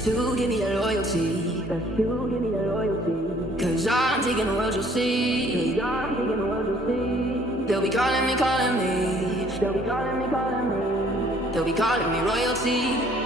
Best to give me that loyalty. Best to give me that loyalty. Cause I'm taking the world, you'll see. Cause I'm taking the world, you'll see. They'll be calling me, calling me. They'll be calling me, calling me. They'll be calling me royalty.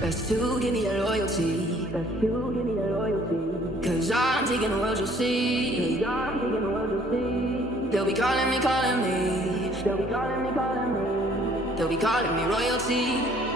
Best to give me that loyalty. Best to give me that loyalty. Cause I'm taking the world, you'll see. Cause I'm taking the world, you'll see. They'll be calling me, calling me. They'll be calling me, calling me. They'll be calling me royalty.